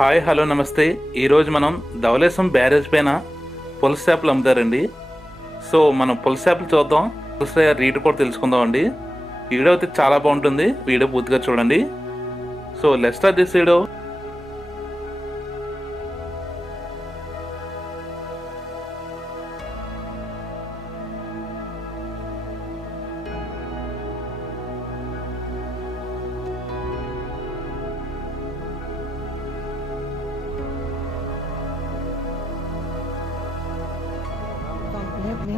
Hi hello నమస్తే. ఈరోజు మనం ధవలేశం బ్యారేజ్ పైన పులస చేపలు అమ్ముతారండి. సో మనం పులస చేపలు చూద్దాం. పులస రేటు కూడా తెలుసుకుందాం అండి. వీడియో అయితే చాలా బాగుంటుంది. వీడియో పూర్తిగా చూడండి. సో లెస్ట్ దిస్ వీడియో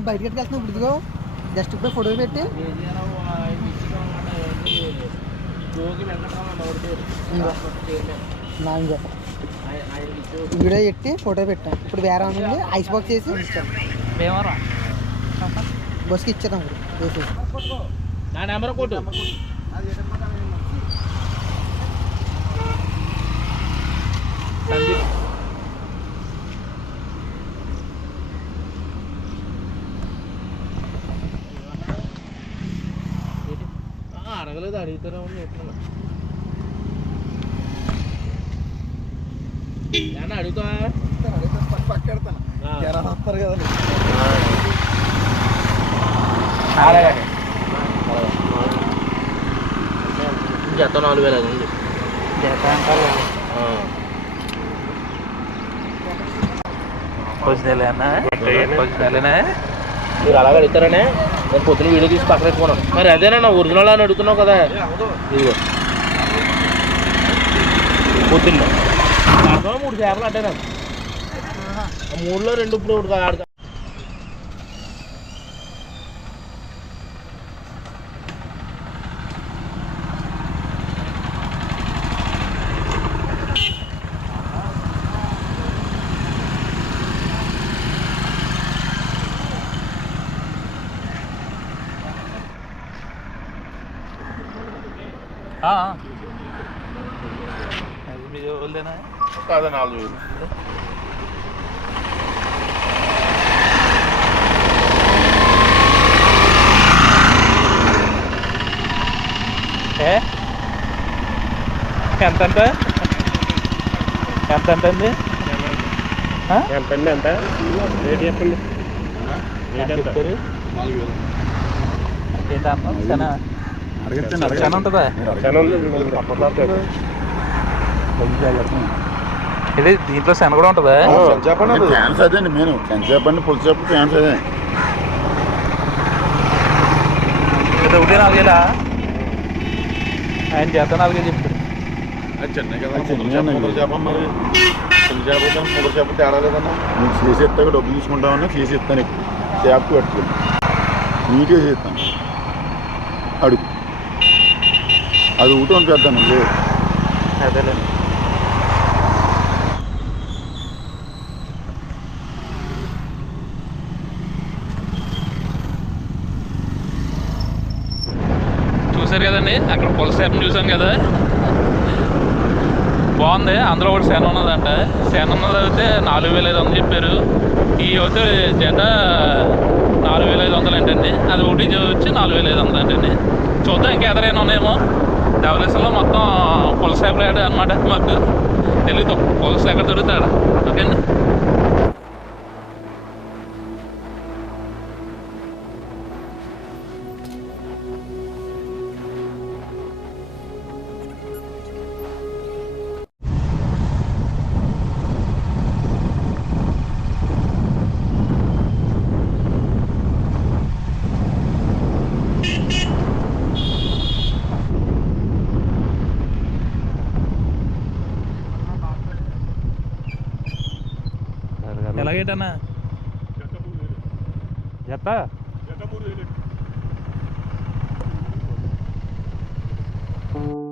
నేను బయటకి వెళ్తున్నా ఇప్పుడు ఇదిగో జస్ట్ ఇప్పుడు ఫోటో పెట్టి. వీడియో పెట్టి ఫోటో పెట్టాను ఇప్పుడు వేరే ఉంది ఐస్ బాక్స్ చేసి బస్కి ఇచ్చేద్దాం నా నెంబర్ కొట్టు. అడగలేదు అడుగుతారా అని చెప్తున్నా ఏమన్నా అడుగుతావా? జత నాలుగు వేల ఐదు ఉంది. మీరు అలాగ అడుగుతారనే? నేను పొద్దున వీడియో తీసి పక్కన పెట్టుకున్నాను. మరి అదేనా ఒరిజినల్ అని అడుగుతున్నావు కదా? ఇదిగో. పొద్దున్న. మూడు చేపలు అంటే నాకు మూడులో రెండు ఇప్పుడు ఒకటి ఆడతా కాదా నాలుగు వేలు ఎంత ఎంత ఎంత ఎంత అండి ఎంతండి ఎంత రేట్ చెప్పండి రేట్ ఎంత చాలా ఉంటుందా ఇది దీంట్లో శన కూడా ఉంటుందా? ఫ్యాన్స్ అదే అండి నేను సంచేప అండి పులుసు చేప ఫ్యాన్స్ అదే. ఇది ఒకటి నాలుగేలా? ఆయన చేత నాలుగే చెప్తారు మీకు చేసి ఇస్తాక డబ్బులు తీసుకుంటామని చేసి ఇస్తాను ఇప్పుడు చేప పెట్టుకుని నీట్గా చేస్తాను. అడుగు. అది ఒకటి పంపిద్దాను లేదు అదేలేండి చూసారు కదండి? అక్కడ పులస చూసాం కదా. బాగుంది. అందులో ఒకటి శన ఉన్నదంట. శన ఉన్నది అయితే నాలుగు వేల ఐదు వందలు చెప్పారు. ఈ అయితే జత నాలుగు వేల ఐదు వందలు అంటండి. అది ఒకటి వచ్చి నాలుగు వేల ఐదు వందలు అంటండి. చూద్దాం ఇంకా ఎదరైనా ఉన్నాయేమో. ధవలేశ్వరంలో మొత్తం పులస చేప రేటు అనమాట మాకు తెలియదు పులస ఎక్కడ దొరుకుతాడు ఓకే అండి ఎలాగేటన్నా జత మూడు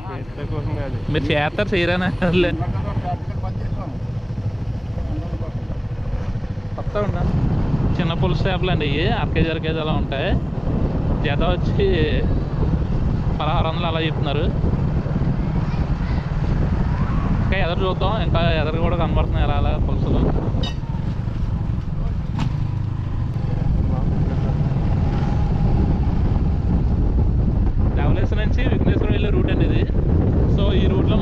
మీరు చేస్తారు చేయరానా కొత్త చిన్న పులుసు చేపలు అండి ఇవి అరకేజీ అరకేజీ అలా ఉంటాయి. జత వచ్చి పదహారు వందలు అలా చెప్తున్నారు. ఇంకా ఎదురు చూద్దాం ఇంకా ఎదురు కూడా కనబడుతున్నాయి అలా అలా పులుసులు ధవళేశ్వరం నుంచి విఘ్నేశ్వరం వెళ్ళే రూట్ అండి ఇది సో ఈ రూట్లో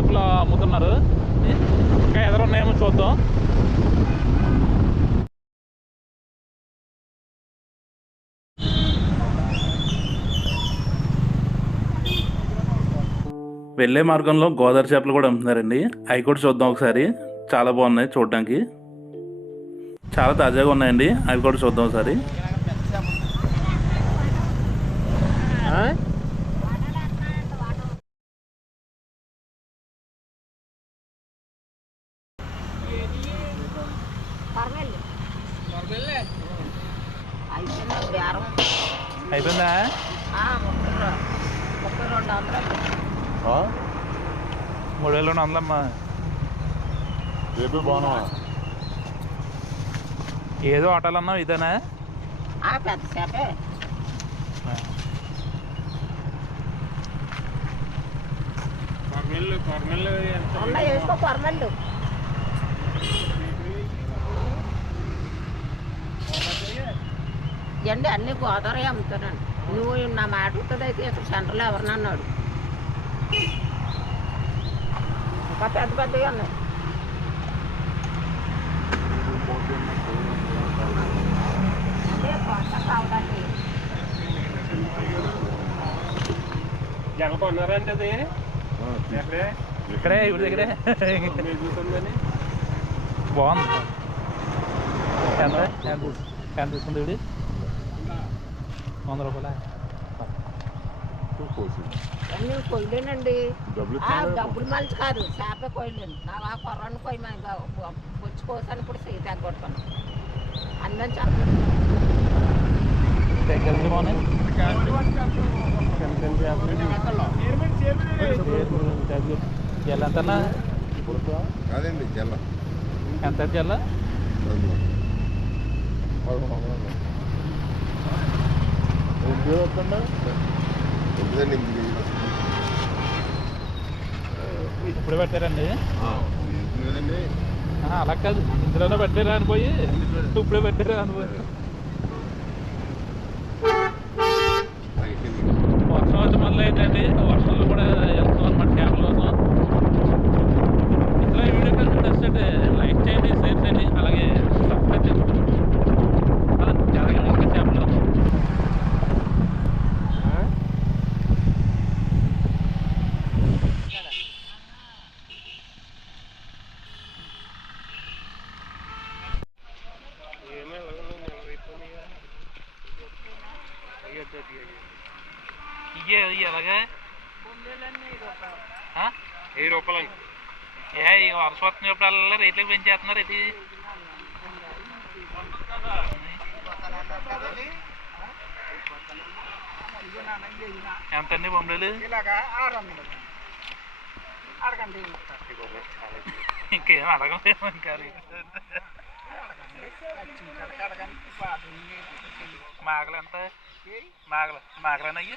చేపలు అమ్ముతున్నారు. ఇంకా ఎదురు ఉన్నాయేమో చూద్దాం. వెళ్ళే మార్గంలో గోదావరి చేపలు కూడా అమ్ముతున్నారండి. అవి కూడా చూద్దాం ఒకసారి. చాలా బాగున్నాయి చూడడానికి. చాలా తాజాగా ఉన్నాయండి. అవి కూడా చూద్దాం ఒకసారి. అయిపోయిందా? మూడు వేల రెండు వందలమ్మా. రేపు బాగున్నా ఏదో హోటల్ అన్నావు ఇదేనా పెద్ద చేపే. ఉన్నాయి వేసుకో కొరమల్లు. ఎండి అన్ని గోదావరి అమ్ముతానండి నువ్వు నా మాట ఉంటుంది అయితే ఇక్కడ సెంటర్లో ఎవరినన్నాడు ఇంకా పెద్ద పెద్దవి ఉన్నాయి అదే కొత్త కావాలండి జనం కొన్నారంటే అది ఇక్కడే ఇప్పుడు దగ్గరే బాగుంది ఎంత ఎంత ఎంత తీసుకుంది ఇవి వంద రూపాయల? అన్నీ కొయ్యలేనండి. డబ్బులు మనిషి కాదు చేప కొయ్యలేను. నా ఆ కొర్రను కొయ్యమని వచ్చి కోసాను ఇప్పుడు చేయి తగ్గొట్టుకున్నాను అందరం జల్ల ఎంతన్నా కాదండి జల్ల ఎంత జల్ల ఇప్పుడు పెట్టారండి. అలా కాదు. ఇందులోనే పెట్టారా అని పోయి ఇప్పుడే పెట్టారా అని పోయి. వర్షం వచ్చి మొదలైందండి. అలాగే ఆ? వెయ్యి రూపాయలు ఏ వర్షం వచ్చినప్పుడల్లా రేట్లు పెంచేస్తున్నారు ఇది? ఎంత అండి బొమ్మలు ఇంకేం అడగలేము ఇంకా మాగలు ఎంత? మాగలు మాగలనయ్యి